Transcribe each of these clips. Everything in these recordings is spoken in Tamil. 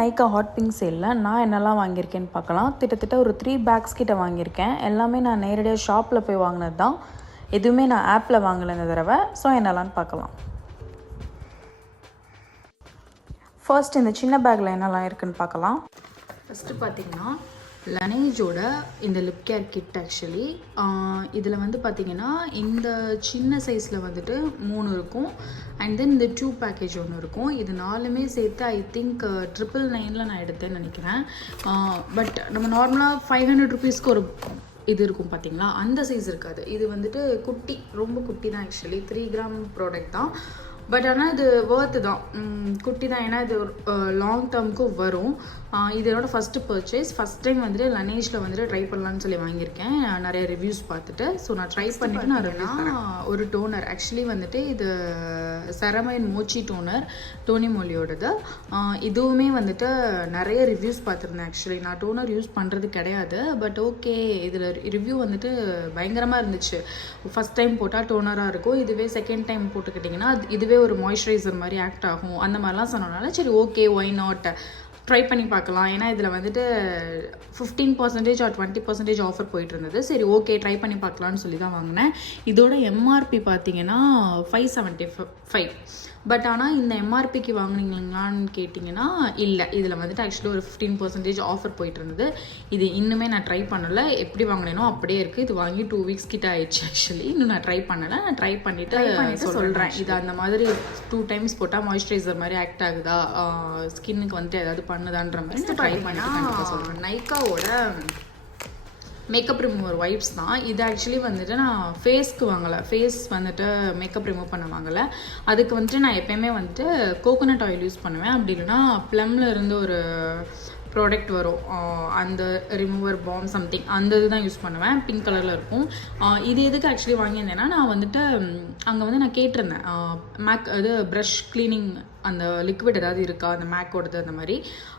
நைக்கா ஹாட் பிங்க் சேலில் நான் என்னெல்லாம் வாங்கியிருக்கேன்னு பார்க்கலாம். கிட்டத்தட்ட ஒரு 3 பேக்ஸ் கிட்ட வாங்கியிருக்கேன். எல்லாமே நான் நேரடியாக ஷாப்பில் போய் வாங்கினது தான். எதுவுமே நான் ஆப்பில் வாங்கலை இந்த தடவை. ஸோ என்னெல்லாம்னு பார்க்கலாம். ஃபர்ஸ்ட் இந்த சின்ன பேக்கில் என்னெல்லாம் இருக்குதுன்னு பார்க்கலாம். ஃபஸ்ட்டு பார்த்திங்கன்னா லனேஜோட இந்த லிப் கேர் கிட். ஆக்சுவலி இதில் வந்து பார்த்திங்கன்னா இந்த சின்ன சைஸில் வந்துட்டு 3 இருக்கும். அண்ட் தென் இந்த 2 பேக்கேஜ் ஒன்று இருக்கும். இது 4மே சேர்த்து ஐ திங்க் 999 நான் எடுத்தேன்னு நினைக்கிறேன். பட் நம்ம நார்மலாக 500 ருபீஸ்க்கு ஒரு இது இருக்கும் பார்த்திங்களா, அந்த சைஸ் இருக்காது. இது வந்துட்டு குட்டி, ரொம்ப குட்டி தான். ஆக்சுவலி 3 கிராம் ப்ராடக்ட் தான். பட் ஆனால் இது ஒர்த்து தான், குட்டி தான். ஏன்னா இது லாங் டேர்முக்கும் வரும். இது என்னோட ஃபஸ்ட்டு பர்ச்சேஸ். ஃபஸ்ட் டைம் வந்துட்டு லனேஜில் வந்துட்டு ட்ரை பண்ணலான்னு சொல்லி வாங்கியிருக்கேன், நிறைய ரிவ்யூஸ் பார்த்துட்டு. ஸோ நான் ட்ரை பண்ணிவிட்டு நான் ஒரு டோனர். ஆக்சுவலி வந்துட்டு இது செரமைன் மோச்சி டோனர், டோனி மோலியோடது. இதுவுமே வந்துட்டு நிறைய ரிவ்யூஸ் பார்த்துருந்தேன். ஆக்சுவலி நான் டோனர் யூஸ் பண்ணுறது கிடையாது, பட் ஓகே இதில் ரிவ்யூ வந்துட்டு பயங்கரமாக இருந்துச்சு. ஃபஸ்ட் டைம் போட்டால் டோனராக இருக்கும், இதுவே செகண்ட் டைம் போட்டுக்கிட்டிங்கன்னா இதுவே ஒரு மாய்ஸ்சரைசர் மாதிரி ஆக்ட் ஆகும், அந்த மாதிரிலாம் சொன்னனால சரி ஓகே ஒய் நாட் ட்ரை பண்ணி பார்க்கலாம். ஏன்னா இதில் வந்துட்டு 15% ஆர் 20% ஆஃபர் போயிட்டு இருந்தது. சரி ஓகே ட்ரை பண்ணி பார்க்கலான்னு சொல்லி தான் வாங்கினேன். இதோட எம்ஆர்பி பார்த்தீங்கன்னா 575. பட் ஆனால் இந்த எம்ஆர்பிக்கு வாங்கினீங்களான்னு கேட்டிங்கன்னா இல்லை, இதில் வந்துட்டு ஆக்சுவலி ஒரு 15% ஆஃபர் போயிட்டு இருந்தது. இது இன்னுமே நான் ட்ரை பண்ணலை, எப்படி வாங்கினேனோ அப்படியே இருக்குது. இது வாங்கி 2 வீக்ஸ் கிட்ட ஆயிடுச்சு. ஆக்சுவலி இன்னும் நான் ட்ரை பண்ணலை. நான் ட்ரை பண்ணிவிட்டு சொல்கிறேன். இது அந்த மாதிரி 2 டைம்ஸ் போட்டால் மாய்ஸ்சரைசர் மாதிரி ஆக்ட் ஆகுதா, ஸ்கின்னுக்கு வந்துட்டு ஏதாவது பண்ணுதான்ற மாதிரி ட்ரை பண்ணிட்டு சொல்கிறேன். நைக்காவோட மேக்கப் ரிமூவர் வைப்ஸ் தான் இது. ஆக்சுவலி வந்துட்டு நான் ஃபேஸ்க்கு வாங்கலை, ஃபேஸ் வந்துட்டு மேக்கப் ரிமூவ் பண்ண வாங்கலை. அதுக்கு வந்துட்டு நான் எப்போயுமே வந்துட்டு கோகோனட் ஆயில் யூஸ் பண்ணுவேன். அப்படி இல்லைன்னா ப்ளம்ல இருந்து ஒரு ப்ராடக்ட் வரும், அந்த ரிமூவர் பாம் சம்திங், அந்த இது தான் யூஸ் பண்ணுவேன். பிங்க் கலரில் இருக்கும். இது எதுக்கு ஆக்சுவலி வாங்கியிருந்தேன்னா, நான் வந்துட்டு அங்கே வந்து நான் கேட்டிருந்தேன் மேக் அது ப்ரஷ் க்ளீனிங் அந்த லிக்விட் ஏதாவது இருக்கா அந்த மேக்கோடது, அந்த மாதிரி.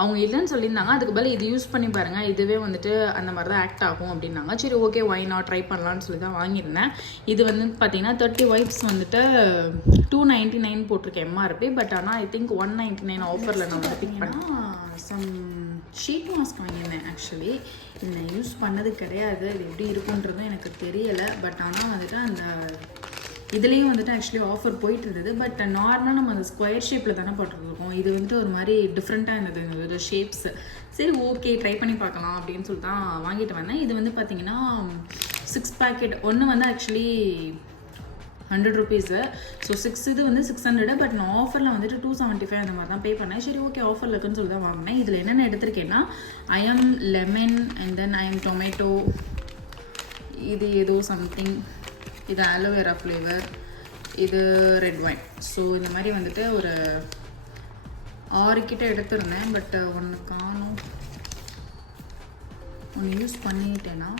அவங்க இல்லைன்னு சொல்லியிருந்தாங்க. அதுக்கு பதில் இது யூஸ் பண்ணி பாருங்கள், இதுவே வந்துட்டு அந்த மாதிரி தான் ஆக்ட் ஆகும் அப்படின்னாங்க. சரி ஓகே ஒய் நான் ட்ரை பண்ணலான்னு சொல்லி தான் வாங்கியிருந்தேன். இது வந்து பார்த்தீங்கன்னா 30 வைப்ஸ் வந்துட்டு 299 போட்டிருக்கேன் எம்ஆர்பி. பட் ஆனால் ஐ திங்க் 199 ஆஃபரில் நான் வந்து பிக் பண்ணேன். சம் ஷீட் மாஸ்க் வாங்கியிருந்தேன். ஆக்சுவலி இது நான் யூஸ் பண்ணது கிடையாது, இது எப்படி இருக்குன்றதும் எனக்கு தெரியலை. பட் ஆனால் வந்துட்டு அந்த இதுலேயும் வந்துட்டு ஆக்சுவலி ஆஃபர் போயிட்டு இருந்தது. பட் நார்மலாக நம்ம அந்த ஸ்கொயர் ஷேப்பில் தானே போட்டுருக்கோம், இது வந்துட்டு ஒரு மாதிரி டிஃப்ரெண்ட்டாக இருந்தது இந்த ஷேப்ஸ். சரி ஓகே ட்ரை பண்ணி பார்க்கலாம் அப்படின்னு சொல்லிட்டு தான் வாங்கிட்டு வந்தேன். இது வந்து பார்த்தீங்கன்னா 6 பேக்கெட். ஒன்று வந்து ஆக்சுவலி 100 ருபீஸு. ஸோ 6 இது வந்து 600. பட் நான் ஆஃபரில் வந்துட்டு 275 அந்த மாதிரி தான் பே பண்ணேன். சரி ஓகே ஆஃபரில் இருக்குன்னு சொல்லி தான் வாங்கினேன். இதில் என்னென்ன எடுத்திருக்கேன்னா I'm lemon and then I'm tomato, இது ஏதோ சம்திங், இது ஆலோவேரா ஃப்ளேவர், இது ரெட் ஒயின். ஸோ இந்த மாதிரி வந்துட்டு ஒரு 6 கிட்ட எடுத்திருந்தேன். பட் ஒன்று காணும், ஒன்று யூஸ் பண்ணிட்டேன்னா.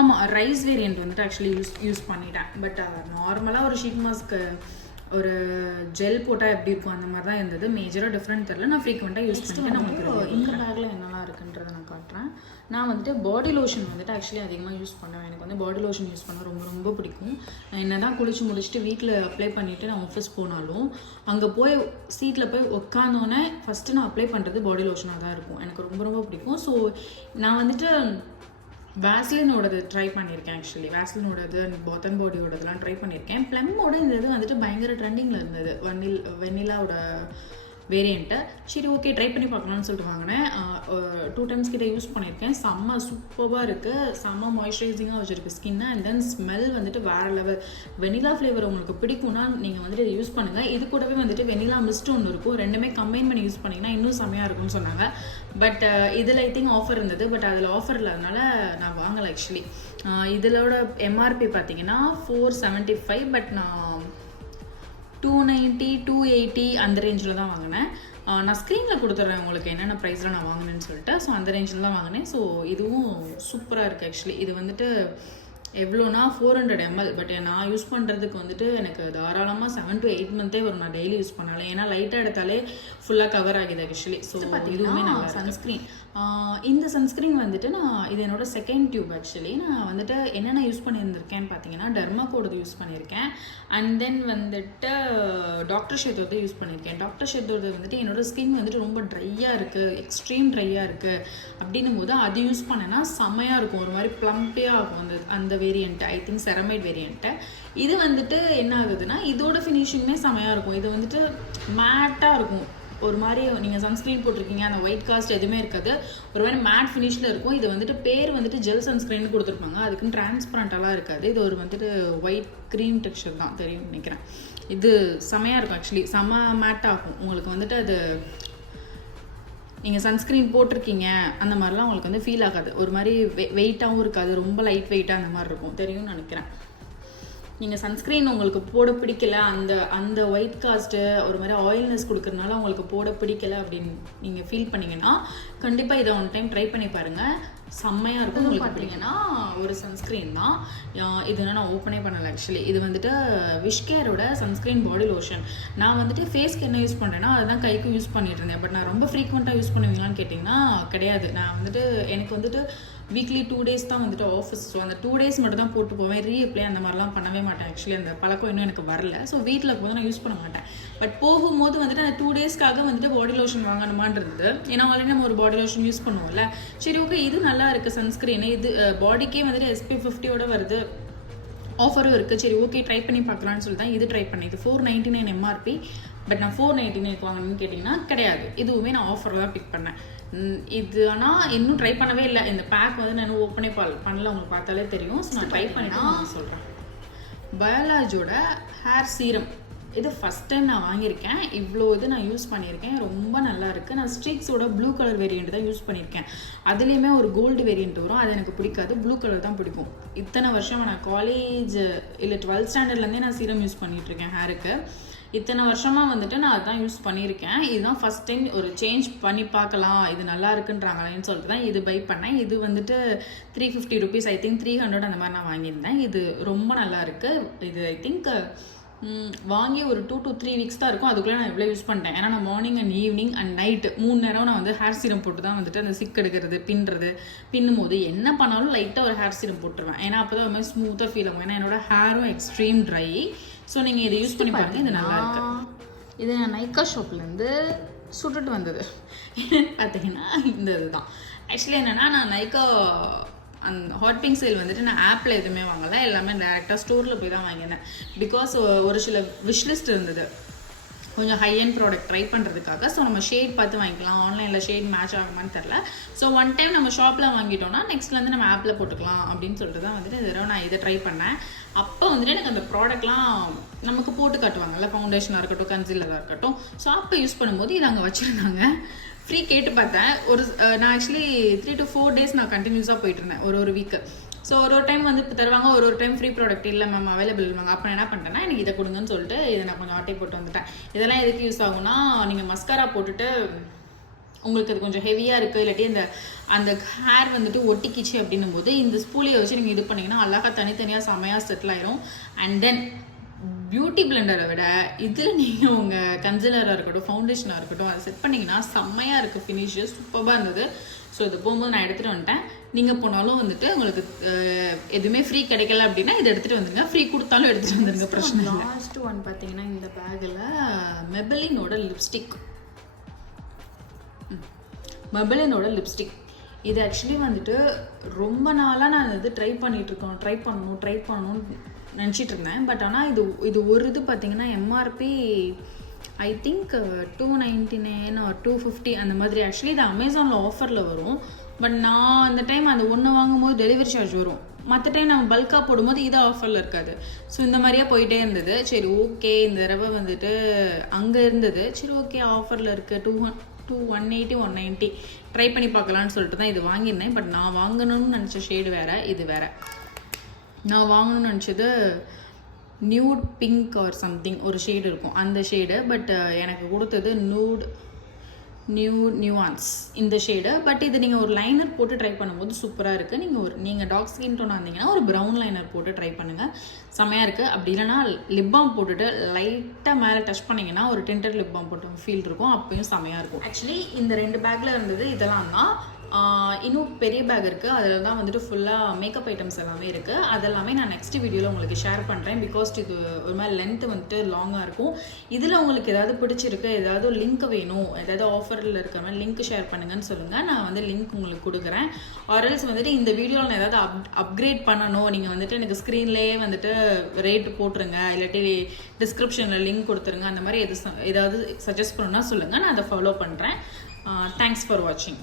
ஆமாம், ரைஸ் வேரியண்ட் வந்துட்டு ஆக்சுவலி யூஸ் பண்ணிட்டேன். பட் நார்மலாக ஒரு ஷீட் மாஸ்க்கு ஒரு ஜெல் போட்டால் எப்படி இருக்கும் அந்த மாதிரி தான் இருந்தது. மேஜராக டிஃப்ரெண்ட் தெரியல. நான் ஃப்ரீக்வெண்ட்டாக யூஸ் பண்ணிட்டேன். நமக்கு இந்த பேக்கில் என்னெல்லாம் இருக்குன்றதை நான் காட்டுறேன். நான் வந்துட்டு பாடி லோஷன் வந்துட்டு ஆக்சுவலி அதிகமாக யூஸ் பண்ணுவேன். எனக்கு வந்து பாடி லோஷன் யூஸ் பண்ண ரொம்ப ரொம்ப பிடிக்கும். நான் என்ன தான் குளிச்சு முடிச்சுட்டு வீட்டில் அப்ளை பண்ணிவிட்டு நான் ஆஃபீஸ் போனாலும் அங்கே போய் சீட்டில் போய் உட்காந்தோன்னே ஃபஸ்ட்டு நான் அப்ளை பண்ணுறது பாடி லோஷனாக தான் இருக்கும். எனக்கு ரொம்ப ரொம்ப பிடிக்கும். ஸோ நான் வந்துட்டு வேஸ்லினோடது ட்ரை பண்ணியிருக்கேன். ஆக்சுவலி வேஸ்லினோடது அண்ட் பாத் பாடியோடதுலாம் ட்ரை பண்ணியிருக்கேன். ப்ளம்மோட இந்த இது வந்துட்டு பயங்கர ட்ரெண்டிங்கில் இருந்தது, வெண்ணிலாவோட வேரியண்ட்டு. சரி ஓகே ட்ரை பண்ணி பார்க்கலாம்னு சொல்லிட்டு வாங்கினேன். 2 டைம்ஸ் கிட்ட யூஸ் பண்ணியிருக்கேன். செம்ம சூப்பராக இருக்குது, செம்ம மாய்ஸ்சரைசிங்காக வச்சுருக்கு ஸ்கின்னை. அண்ட் தென் ஸ்மெல் வந்துட்டு வேறு லெவல். வெனிலா ஃப்ளேவர் உங்களுக்கு பிடிக்கும்னா நீங்கள் வந்துட்டு இதை யூஸ் பண்ணுங்கள். இது கூடவே வந்துட்டு வெனிலா மிஸ்ட் ஒன்று இருக்கும், ரெண்டுமே கம்பைன் பண்ணி யூஸ் பண்ணிங்கன்னா இன்னும் செம்மையாக இருக்கும்னு சொன்னாங்க. பட் இதில் ஐ திங்க் ஆஃபர் இருந்தது. பட் அதில் ஆஃபர் இல்லாதனால நான் வாங்கலை. ஆக்சுவலி இதோட எம்ஆர்பி பார்த்தீங்கன்னா 475. பட் நான் 290 280 அந்த ரேஞ்சில் தான் வாங்கினேன். நான் ஸ்க்ரீனில் கொடுத்துட்றேன் உங்களுக்கு என்னென்ன ப்ரைஸில் நான் வாங்கினேன்னு சொல்லிட்டு. ஸோ அந்த ரேஞ்சில் தான் வாங்கினேன். ஸோ இதுவும் சூப்பராக இருக்குது. ஆக்சுவலி இது வந்துட்டு எவ்வளோனா 400 ml. பட் நான் யூஸ் பண்ணுறதுக்கு வந்துட்டு எனக்கு தாராளமாக 7 to 8 மந்த்தே வரும் நான் டெய்லி யூஸ் பண்ணாலும். ஏன்னா லைட்டாக எடுத்தாலே ஃபுல்லாக கவர் ஆகுது ஆக்சுவலி. ஸோ இதுவுமே நல்லா சன்ஸ்க்ரீன். இந்த சன்ஸ்க்ரீன் வந்துட்டு நான் இது என்னோட செகண்ட் டியூப் ஆக்சுவலி. நான் வந்துட்டு என்னென்ன யூஸ் பண்ணியிருந்திருக்கேன்னு பார்த்தீங்கன்னா டெர்மாகோடது யூஸ் பண்ணியிருக்கேன். அண்ட் தென் வந்துட்டு டாக்டர் ஷெத்தோட யூஸ் பண்ணியிருக்கேன். டாக்டர் ஷெத்தோட வந்துட்டு என்னோட ஸ்கின் வந்துட்டு ரொம்ப ட்ரையாக இருக்குது, எக்ஸ்ட்ரீம் ட்ரையாக இருக்குது. அப்படின்னும் போது அது யூஸ் பண்ணேன்னா செம்மையாக இருக்கும், ஒரு மாதிரி ப்ளம்பியாக இருக்கும் அந்த variant. I think ceramide variant. இது வந்துட்டு என்ன ஆகுதுன்னா இதோட ஃபினிஷிங்குமே செம்மையாக இருக்கும். இது வந்துட்டு மேட்டாக இருக்கும், ஒரு மாதிரி நீங்கள் சன்ஸ்க்ரீன் போட்டிருக்கீங்க அந்த ஒயிட் காஸ்ட் எதுவுமே இருக்காது, ஒரு மாதிரி மேட் ஃபினிஷில் இருக்கும். இது வந்துட்டு பேர் வந்துட்டு ஜெல் சன்ஸ்க்ரீன் கொடுத்துருப்பாங்க, அதுக்குன்னு டிரான்ஸ்பரண்ட்டாலாம் இருக்காது. இது ஒரு வந்துட்டு ஒயிட் க்ரீம் டெக்ஸ்சர் தான் தெரியும் நினைக்கிறேன். இது செம்மையாக இருக்கும் ஆக்சுவலி, செம்ம மேட்டாக இருக்கும். உங்களுக்கு வந்துட்டு அது நீங்கள் சன்ஸ்க்ரீன் போட்டிருக்கீங்க அந்த மாதிரிலாம் உங்களுக்கு வந்து ஃபீல் ஆகாது, ஒரு மாதிரி வெயிட்டாகவும் இருக்காது, ரொம்ப லைட் வெயிட்டாக அந்த மாதிரி இருக்கும், தெரியும்னு நினைக்கிறேன். நீங்கள் சன்ஸ்க்ரீன் உங்களுக்கு போட பிடிக்கல, அந்த ஒயிட் காஸ்ட்டு ஒரு மாதிரி ஆயில்னஸ் கொடுக்கறதுனால உங்களுக்கு போட பிடிக்கல அப்படின்னு நீங்கள் ஃபீல் பண்ணிங்கன்னா கண்டிப்பாக இதை ஒன் டைம் ட்ரை பண்ணி பாருங்கள், செம்மையாக இருக்கும். உங்களுக்கு பார்த்தீங்கன்னா ஒரு சன்ஸ்க்ரீன் தான் இது, நான் ஓப்பனே பண்ணலை ஆக்சுவலி. இது வந்துட்டு விஷ்கேரோட சன்ஸ்க்ரீன் பாடி லோஷன். நான் வந்துட்டு ஃபேஸ்க்கு என்ன யூஸ் பண்ணுறேன்னா அதுதான் கைக்கும் யூஸ் பண்ணிட்டு இருந்தேன். பட் நான் ரொம்ப ஃப்ரீக்வெண்ட்டாக யூஸ் பண்ணுவீங்களான்னு கேட்டிங்கன்னா கிடையாது. நான் வந்துட்டு எனக்கு வந்துட்டு வீக்லி 2 days தான் வந்துட்டு ஆஃபீஸ். ஸோ அந்த 2 days மட்டும் தான் போட்டு போவேன், ரீஅப்ளை அந்த மாதிரிலாம் பண்ணவே மாட்டேன் ஆக்சுவலி. அந்த பழக்கம் இன்னும் எனக்கு வரல. ஸோ வீட்டில் போது நான் யூஸ் பண்ண மாட்டேன். பட் போகும்போது வந்துட்டு அந்த 2 daysக்காக வந்துட்டு பாடி லோஷன் வாங்கணுமான் இருந்தது. ஏன்னா ஆல்ரெடி நம்ம ஒரு பாடி லோஷன் யூஸ் பண்ணுவோம்ல. சரி ஓகே இது நல்லா இருக்குது சன்ஸ்க்ரீன், இது பாடிக்கே வந்துட்டு SPF 50 வருது, ஆஃபரும் இருக்குது, சரி ஓகே ட்ரை பண்ணி பார்க்கலான்னு சொல்லி தான் இது ட்ரை பண்ணேன். இது 499 MRP. பட் நான் 499 வாங்கணும்னு கேட்டிங்கன்னா கிடையாது, இதுவுமே நான் ஆஃபரில் தான் பிக் பண்ணேன். இது ஆனால் இன்னும் ட்ரை பண்ணவே இல்லை. இந்த பேக் வந்து நான் இன்னும் ஓப்பனே பண்ணல, உங்களுக்கு பார்த்தாலே தெரியும். ஸோ நான் ட்ரை பண்ணிட்டு நான் சொல்கிறேன். பயாலஜியோட ஹேர் சீரம் இது ஃபஸ்ட் டைம் நான் வாங்கியிருக்கேன். இவ்வளோ இது நான் யூஸ் பண்ணியிருக்கேன், ரொம்ப நல்லா இருக்குது. நான் ஸ்ட்ரிக்ஸோட ப்ளூ கலர் வேரியண்ட் தான் யூஸ் பண்ணியிருக்கேன். அதுலேயுமே ஒரு கோல்டு வேரியண்ட் வரும், அது எனக்கு பிடிக்காது, ப்ளூ கலர் தான் பிடிக்கும். இத்தனை வருஷம் நான் காலேஜ் இல்லை 12th ஸ்டாண்டர்ட்லேருந்தே நான் சீரம் யூஸ் பண்ணிகிட்ருக்கேன் ஹேருக்கு. இத்தனை வருஷமாக வந்துட்டு நான் அதான் யூஸ் பண்ணியிருக்கேன். இதுதான் ஃபஸ்ட் டைம் ஒரு சேஞ்ச் பண்ணி பார்க்கலாம், இது நல்லா இருக்குன்றாங்களேன்னு சொல்லிட்டு தான் இது பை பண்ணேன். இது வந்துட்டு 350 rupees, ஐ திங்க் 300 அந்த மாதிரி நான் வாங்கியிருந்தேன். இது ரொம்ப நல்லா இருக்குது. இது ஐ திங்க் வாங்கி ஒரு 2 to 3 weeks தான் இருக்கும். அதுக்குள்ளே நான் எவ்வளோ யூஸ் பண்ணிட்டேன். ஏன்னா நான் morning and evening and night 3 நேரம் நான் வந்து ஹேர் சீரம் போட்டு தான் வந்துட்டு அந்த சிக் எடுக்கிறது, பின்னும் போது என்ன பண்ணாலும் லைட்டாக ஒரு ஹேர் சீரம் போட்டுருவேன். ஏன்னா அப்போ தான் ஒரு மாதிரி ஸ்மூத்தாக ஃபீல் ஆகும். ஏன்னா என்னோட ஹேரும் எக்ஸ்ட்ரீம் ட்ரை. ஸோ நீங்கள் இதை யூஸ் பண்ணி பாருங்கள், இது நல்லா இருக்கு. இது நான் நைக்கா ஷாப்லேருந்து சுட்டுட்டு வந்தது பார்த்தீங்கன்னா இந்த இதுதான். ஆக்சுவலி என்னென்னா நான் நைக்கா அந்த ஹாட் பிங்க் சேல் வந்துட்டு நான் ஆப்பில் எதுவுமே வாங்கலை, எல்லாமே டேரெக்டாக ஸ்டோரில் போய் தான் வாங்கினேன். பிகாஸ் ஒரு சில விஷ்லிஸ்ட் இருந்தது கொஞ்சம் ஹை அண்ட் ப்ராடக்ட் ட்ரை பண்ணுறதுக்காக. ஸோ நம்ம ஷேட் பார்த்து வாங்கிக்கலாம், ஆன்லைனில் ஷேட் மேட்ச் ஆகுமான்னு தெரில. ஸோ ஒன் டைம் நம்ம ஷாப்பில் வாங்கிட்டோம்னா நெக்ஸ்ட்லேருந்து நம்ம ஆப்பில் போட்டுக்கலாம் அப்படின்னு சொல்லிட்டு தான் வந்துட்டு இதை நான் இதை ட்ரை பண்ணேன். அப்போ வந்துட்டு எனக்கு அந்த ப்ராடக்ட்லாம் நமக்கு போட்டு காட்டுவாங்கல்ல, ஃபவுண்டேஷனாக இருக்கட்டும் கன்சீலராக இருக்கட்டும். ஸோ அப்போ யூஸ் பண்ணும்போது இதை அங்கே வச்சுருந்தாங்க. ஃப்ரீ கேட்டு பார்த்தேன். நான் ஆக்சுவலி 3 to 4 days நான் கண்டினியூஸாக போயிட்டு இருந்தேன், ஒரு வீக்கு. ஸோ ஒரு டைம் வந்து தருவாங்க, ஒரு டைம் ஃப்ரீ ப்ராடக்ட் இல்லை மேம் அவைலபிள் இல்லைங்க. அப்போ என்ன பண்ணிட்டேன்னா எனக்கு இதை கொடுங்கன்னு சொல்லிட்டு இதை நான் கொஞ்சம் ஆட்டை போட்டு வந்துட்டேன். இதெல்லாம் எதுக்கு யூஸ் ஆகும்னா, நீங்கள் மஸ்காரா போட்டுட்டு உங்களுக்கு அது கொஞ்சம் ஹெவியாக இருக்குது, இல்லாட்டி அந்த ஹேர் வந்துட்டு ஒட்டிக்கிச்சு அப்படின்னும் போது இந்த ஸ்பூலியை வச்சு நீங்கள் இது பண்ணிங்கன்னா அழகாக தனித்தனியாக செமையாக செட்டில் ஆயிரும். அண்ட் தென் பியூட்டி பிளெண்டரை விட இதில் நீங்கள் உங்கள் கன்சீலராக இருக்கட்டும் ஃபவுண்டேஷனாக இருக்கட்டும் அதை செட் பண்ணிங்கன்னா செம்மையாக இருக்குது, ஃபினிஷு சூப்பராக இருந்தது. ஸோ இது போகும்போது நான் எடுத்துகிட்டு வந்துட்டேன். நீங்கள் போனாலும் வந்துட்டு உங்களுக்கு எதுவுமே ஃப்ரீ கிடைக்கல அப்படின்னா இதை எடுத்துகிட்டு வந்துடுங்க, ஃப்ரீ கொடுத்தாலும் எடுத்துகிட்டு வந்துடுங்க, பிரச்சனை இல்லை. லாஸ்ட் ஒன் பார்த்தீங்கன்னா இந்த பேக்கில் மெபலினோட லிப்ஸ்டிக். இது ஆக்சுவலி வந்துட்டு ரொம்ப நாளாக நான் இது ட்ரை பண்ணணும்னு நினச்சிட்டு இருந்தேன். பட் ஆனால் இது ஒரு இது பார்த்தீங்கன்னா MRP ஐ திங்க் 299 or 250 அந்த மாதிரி. ஆக்சுவலி இது அமேசானில் ஆஃபரில் வரும். பட் நான் அந்த டைம் அந்த ஒன்று வாங்கும்போது டெலிவரி சார்ஜ் வரும், மற்ற டைம் நம்ம பல்காக போடும்போது இது ஆஃபரில் இருக்காது. ஸோ இந்த மாதிரியே போயிட்டே இருந்தது. சரி ஓகே இந்த தடவை வந்துட்டு அங்கே இருந்தது, சரி ஓகே ஆஃபரில் இருக்குது 180 190 ட்ரை பண்ணி பார்க்கலான்னு சொல்லிட்டு தான் இது வாங்கியிருந்தேன். பட் நான் வாங்கணும்னு நினச்ச ஷேடு வேறு, இது வேறு. நான் வாங்கணும்னு நினச்சது நியூட் பிங்க் ஆர் சம்திங் ஒரு ஷேடு இருக்கும், அந்த ஷேடு. பட் எனக்கு கொடுத்தது நியூவான்ஸ் இந்த ஷேடு. பட் இது நீங்கள் ஒரு லைனர் போட்டு ட்ரை பண்ணும்போது சூப்பராக இருக்குது. நீங்கள் டார்க் ஸ்கின் டோனாக இருந்தீங்கன்னா ஒரு ப்ரௌன் லைனர் போட்டு ட்ரை பண்ணுங்கள், செம்மையாக இருக்குது. அப்படி இல்லைனா லிப் பாம் போட்டுட்டு லைட்டாக மேலே டச் பண்ணிங்கன்னா ஒரு டிண்டட் லிப் பாம் போட்டு ஃபீல் இருக்கும், அப்பயும் செம்மையாக இருக்கும். ஆக்சுவலி இந்த 2 பேக்கில் இருந்தது இதெல்லாம் தான். இன்னும் பெரிய பேக் இருக்குது, அதில் தான் வந்துட்டு ஃபுல்லாக மேக்கப் ஐட்டம்ஸ் எல்லாமே இருக்குது. அதெல்லாமே நான் நெக்ஸ்ட் வீடியோவில் உங்களுக்கு ஷேர் பண்ணுறேன். பிகாஸ் இது ஒரு மாதிரி லென்த்து வந்துட்டு லாங்காக இருக்கும். இதில் உங்களுக்கு ஏதாவது பிடிச்சிருக்கு, ஏதாவது லிங்க் வேணும், ஏதாவது ஆஃபரில் இருக்கிற மாதிரி லிங்க் ஷேர் பண்ணுங்கன்னு சொல்லுங்கள், நான் வந்து லிங்க் உங்களுக்கு கொடுக்குறேன். ஆர்எல்ஸ் வந்துட்டு இந்த வீடியோவில் நான் ஏதாவது அப்கிரேட் பண்ணணும், நீங்கள் வந்துட்டு எனக்கு ஸ்க்ரீன்லேயே வந்துட்டு ரேட் போட்டுருங்க, இல்லாட்டி டிஸ்கிரிப்ஷனில் லிங்க் கொடுத்துருங்க, அந்த மாதிரி ஏதாவது சஜஸ்ட் பண்ணணும்னா சொல்லுங்கள், நான் அதை ஃபாலோ பண்ணுறேன். தேங்க்ஸ் ஃபார் வாட்சிங்.